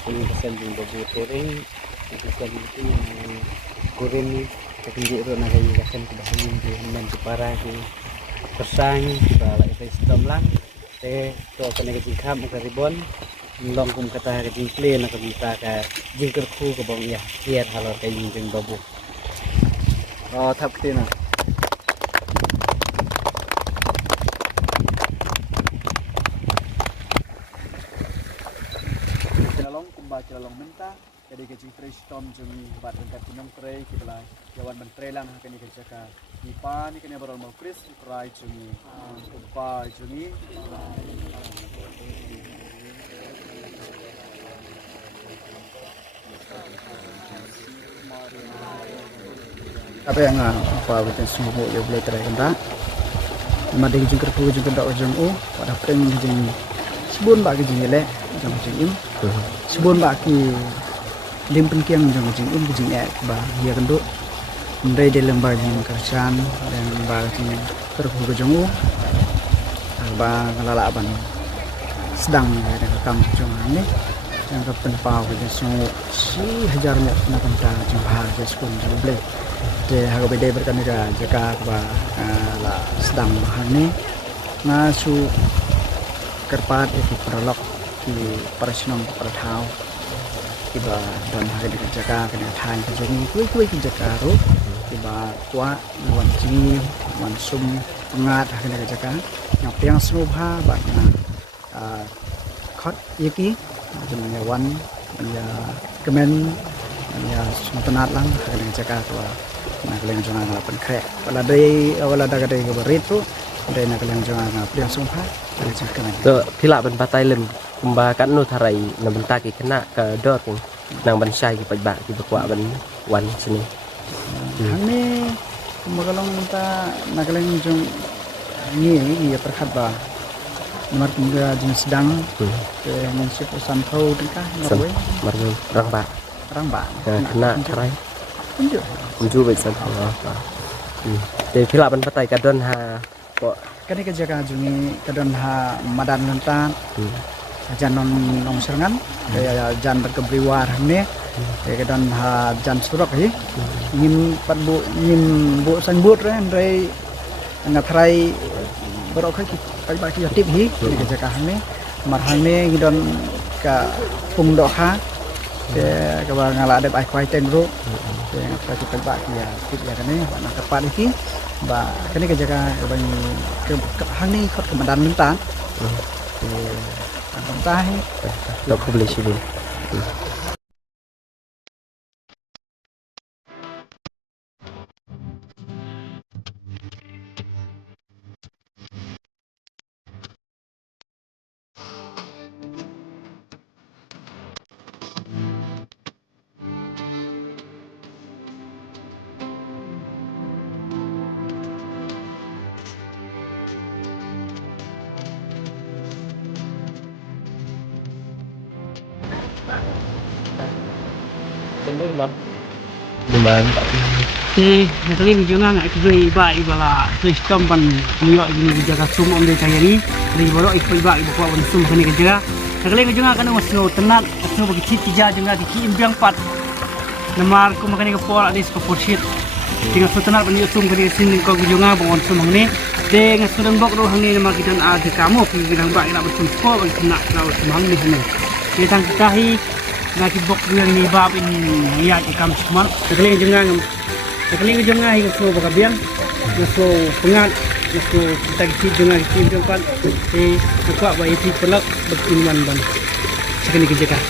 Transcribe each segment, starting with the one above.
Ini kesan yung babu tering, kesan itu yang kurin ni, kekenjik ro na kayu kesan kebahagiaan di hendan di para di persang di bala itu sistem lang, te to akan ke jingkam ke ribon, long kum kata ke jingkle na ke bisa ke jingker khu ke bong ya, kiat halor kayu jeng babu. Oh thap kita na. Celalong mentah jadi kecing tre storm jeng bat rengkat gunung tre kita jawan mentre lang kini kecaka ipa ni kini baral mau kris prai jungi upa jungi apa yang apa betul semua ya boleh terangkan tak madi jeng kerpu jeng kendak jeng pada peng jeng sebun bagi jeng elek jeng jeng sebun baki limpen kiang jeng jeng jeng ba ya kenduk ndai de lembar jeng kersan dan ba jeng kerpu jeng ba ngalala ban sedang ada kam jeng ni yang ke penpau ke semua si hajarnya nak entah jeng bahasa sekun jeng boleh de harga beda berkanira jaka ba la sedang ni ngasu kerpat itu perlok di parasinong pertau tiba dan hari dikerjakan kena than kejadian kuih kerjakan tiba tua wan cingi wan sum pengat kena kerjakan ngap yang serupa banyak kot yaki jenisnya wan ya kemen ya semutanat lang kena kerjakan tua nak leng jangan ngalapan krek wala dah kadai keberit tu dari nak leng jangan ngap yang serupa kerjakan tu pila ben patai lem kumba kan nu tharai na benta ki kena ke dot nang ban sai ki pajba ki bakwa ban wan sini hane magalong minta nagaleng jong ni ya perkhat ba nomor tinggal jenis sedang ke munsip usan kau dengkah marwe rang ba kena tharai unju be san ba te pila ban patai kadon ha ko kani kejaga jungi kadon ha madan lantan jan non serangan kayak jan berkebriwar ni kayak dan jan surak ni ingin patbu ingin bu sanbut re ngathrai berok kai baki tip hi ni kejaga ni marhang ni gidon ka pung dok ha ke ka ngala ada ai kwai tengro ke ngathrai kai baki ya tip ya kani nak tepat iki ba kani kejaga bang ke hang ni khot kemandan mentan entah aku beli sini Lumayan tak kali ni jangan nak kiri baik bala sistem pan niok ini jaga sum om dia kaya ni kali baru ikut baik bawa pan sum kini kerja kali ni jangan kena masno tenat masno bagi cip tija jangan di imbiang pat namar ku makani ke pola di skop shit tinggal tenat pan sum kini sini kau jangan bangun sum ni dengan sedang bok roh ni namar kita ada kamu kita baik nak bersum ko bagi kena laut sum ni ni kita tahi nak bok yang ni bab ini ya ikam semar kali ni jangan kali jangan hingga flow bakabiang flow pengat flow kita kecil dengan kecil tempat kuat bayi itu pelak berkiman ban sekali kerja kan.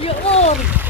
Ya Allah.